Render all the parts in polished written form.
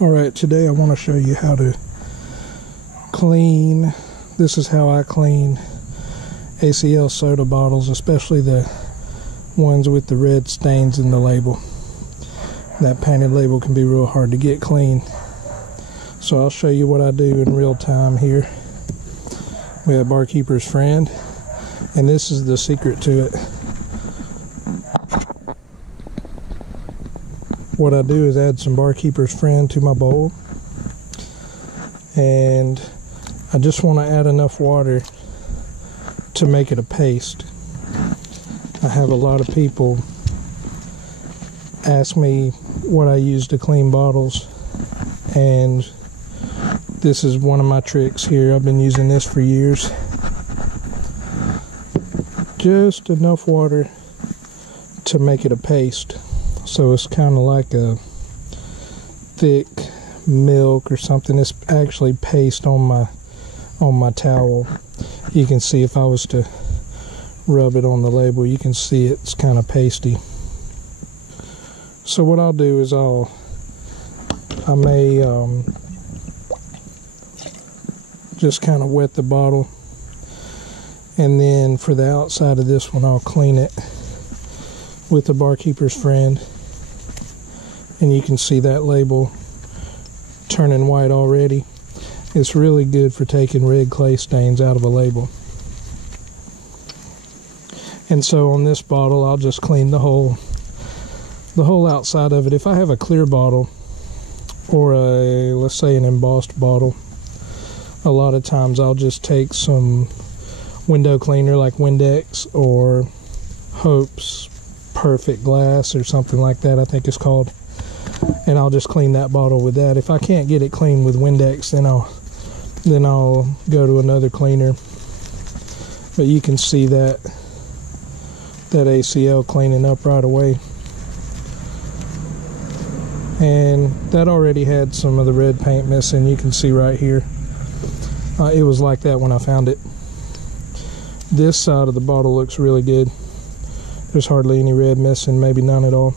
Alright, today I want to show you how to clean. This is how I clean ACL soda bottles, especially the ones with the red stains in the label. That painted label can be real hard to get clean. So I'll show you what I do in real time here. We have Barkeeper's Friend, and this is the secret to it. What I do is add some Barkeeper's Friend to my bowl, and I just want to add enough water to make it a paste. I have a lot of people ask me what I use to clean bottles, and this is one of my tricks here. I've been using this for years. Just enough water to make it a paste. So it's kind of like a thick milk or something. It's actually paste on my towel. You can see if I was to rub it on the label, you can see it's kind of pasty. So what I'll do is I may just kind of wet the bottle, and then for the outside of this one I'll clean it with the Barkeeper's Friend. And you can see that label turning white already. It's really good for taking red clay stains out of a label. And so on this bottle, I'll just clean the whole outside of it. If I have a clear bottle or let's say an embossed bottle, a lot of times I'll just take some window cleaner like Windex or Hope's Perfect Glass or something like that, I think it's called. And I'll just clean that bottle with that. If I can't get it clean with Windex, then I'll go to another cleaner. But you can see that ACL cleaning up right away. And that already had some of the red paint missing. You can see right here. It was like that when I found it. This side of the bottle looks really good. There's hardly any red missing, maybe none at all.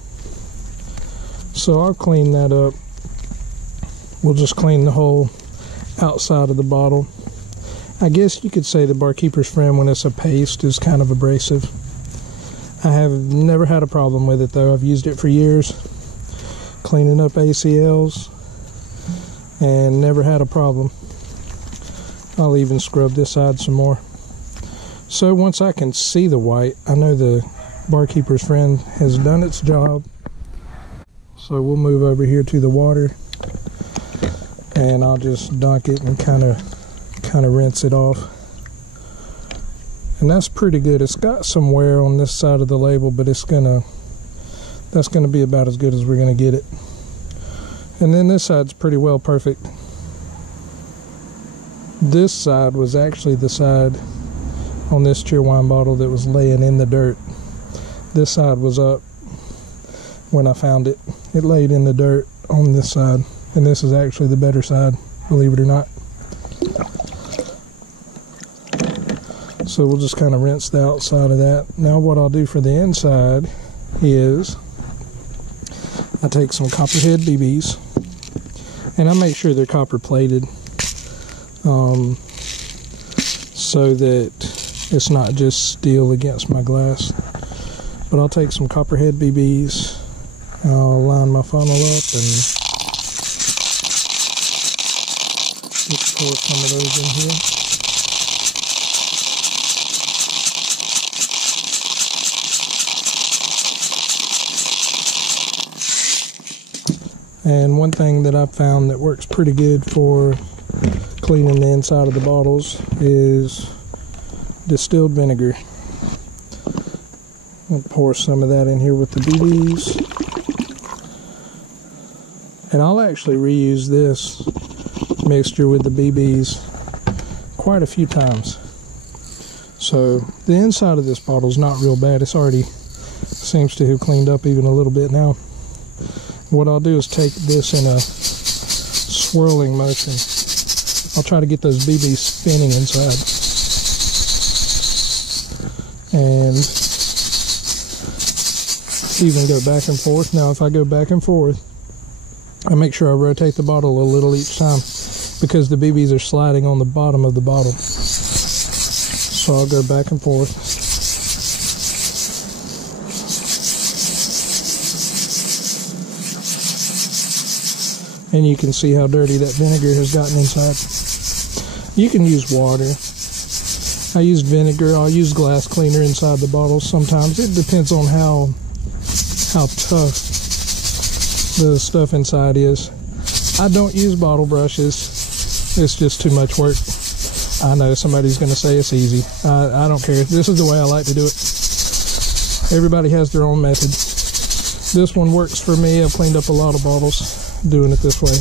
So I'll clean that up. We'll just clean the whole outside of the bottle. I guess you could say the Barkeeper's Friend, when it's a paste, is kind of abrasive. I have never had a problem with it though. I've used it for years, cleaning up ACLs, and never had a problem. I'll even scrub this side some more. So once I can see the white, I know the Barkeeper's Friend has done its job. So we'll move over here to the water, and I'll just dunk it and kind of rinse it off. And that's pretty good. It's got some wear on this side of the label, but that's gonna be about as good as we're gonna get it. And then this side's pretty well perfect. This side was actually the side on this Cheerwine bottle that was laying in the dirt. This side was up when I found it. It laid in the dirt on this side, and this is actually the better side, believe it or not. So we'll just kind of rinse the outside of that. Now what I'll do for the inside is I take some copperhead BBs, and I make sure they're copper plated so that it's not just steel against my glass. But I'll take some copperhead BBs, and I'll line my funnel up and just pour some of those in here. And one thing that I've found that works pretty good for cleaning the inside of the bottles is distilled vinegar. I'll pour some of that in here with the BBs. And I'll actually reuse this mixture with the BBs quite a few times. So the inside of this bottle is not real bad. It's already seems to have cleaned up even a little bit now. What I'll do is take this in a swirling motion. I'll try to get those BBs spinning inside. And even go back and forth. Now if I go back and forth, I make sure I rotate the bottle a little each time because the BBs are sliding on the bottom of the bottle. So I'll go back and forth. And you can see how dirty that vinegar has gotten inside. You can use water. I use vinegar. I'll use glass cleaner inside the bottles sometimes. It depends on how tough the stuff inside is. I don't use bottle brushes. It's just too much work. I know somebody's going to say it's easy. I don't care. This is the way I like to do it. Everybody has their own method. This one works for me. I've cleaned up a lot of bottles doing it this way.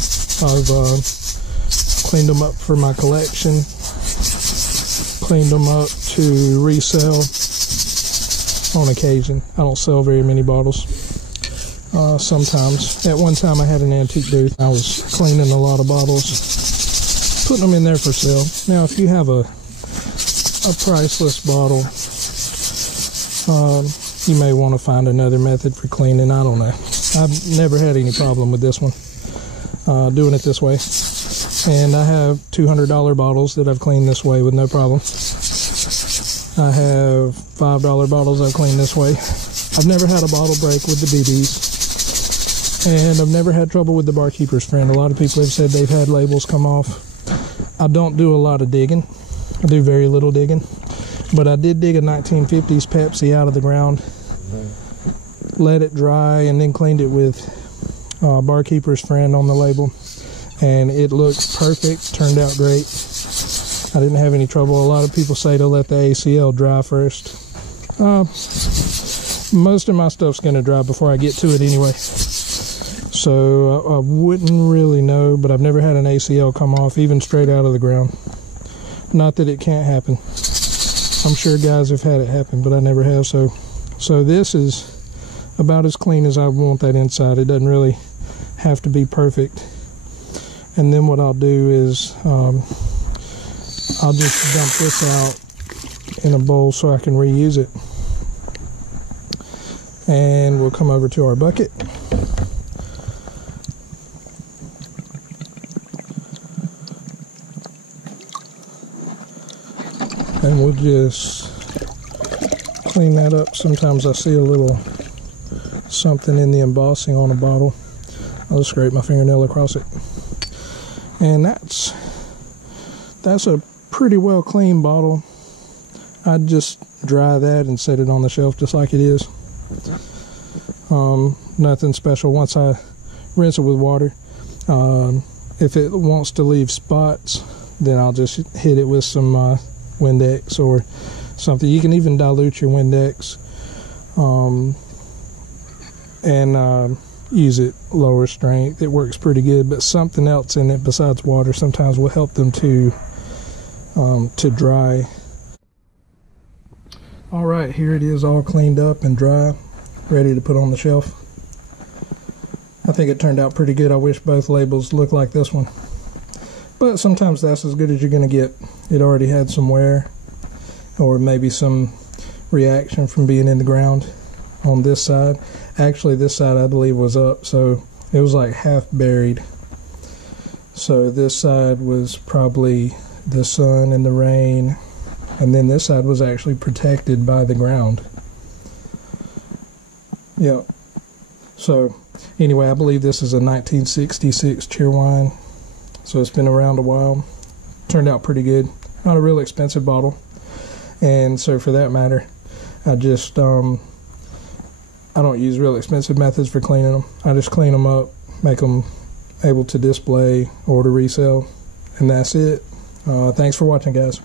I've cleaned them up for my collection, cleaned them up to resell on occasion. I don't sell very many bottles. Sometimes. At one time I had an antique booth. I was cleaning a lot of bottles, putting them in there for sale. Now if you have a priceless bottle, you may want to find another method for cleaning. I don't know. I've never had any problem with this one, doing it this way. And I have $200 bottles that I've cleaned this way with no problem. I have $5 bottles I've cleaned this way. I've never had a bottle break with the BBs. And I've never had trouble with the barkeeper's friend. A lot of people have said they've had labels come off. I don't do a lot of digging. I do very little digging. But I did dig a 1950s Pepsi out of the ground, let it dry, and then cleaned it with barkeeper's friend on the label. And it looked perfect, turned out great. I didn't have any trouble. A lot of people say to let the ACL dry first. Most of my stuff's going to dry before I get to it anyway. So I wouldn't really know, but I've never had an ACL come off, even straight out of the ground. Not that it can't happen. I'm sure guys have had it happen, but I never have. So this is about as clean as I want that inside. It doesn't really have to be perfect. And then what I'll do is I'll just dump this out in a bowl so I can reuse it. And we'll come over to our bucket. And we'll just clean that up. Sometimes I see a little something in the embossing on a bottle. I'll just scrape my fingernail across it. And that's a pretty well clean bottle. I'd just dry that and set it on the shelf just like it is. Nothing special. Once I rinse it with water, if it wants to leave spots, then I'll just hit it with some Windex or something. You can even dilute your Windex and use it lower strength. It works pretty good, but something else in it besides water sometimes will help them to dry. All right, here it is, all cleaned up and dry, ready to put on the shelf. I think it turned out pretty good. I wish both labels looked like this one, but sometimes that's as good as you're going to get. It already had some wear or maybe some reaction from being in the ground on this side. Actually, this side I believe was up, so it was like half buried. So this side was probably the sun and the rain, and then this side was actually protected by the ground. Yeah. So anyway, I believe this is a 1966 Cheerwine. So it's been around a while. Turned out pretty good. Not a real expensive bottle. And so for that matter, I just I don't use real expensive methods for cleaning them. I just clean them up, make them able to display or to resell, and that's it. Thanks for watching, guys.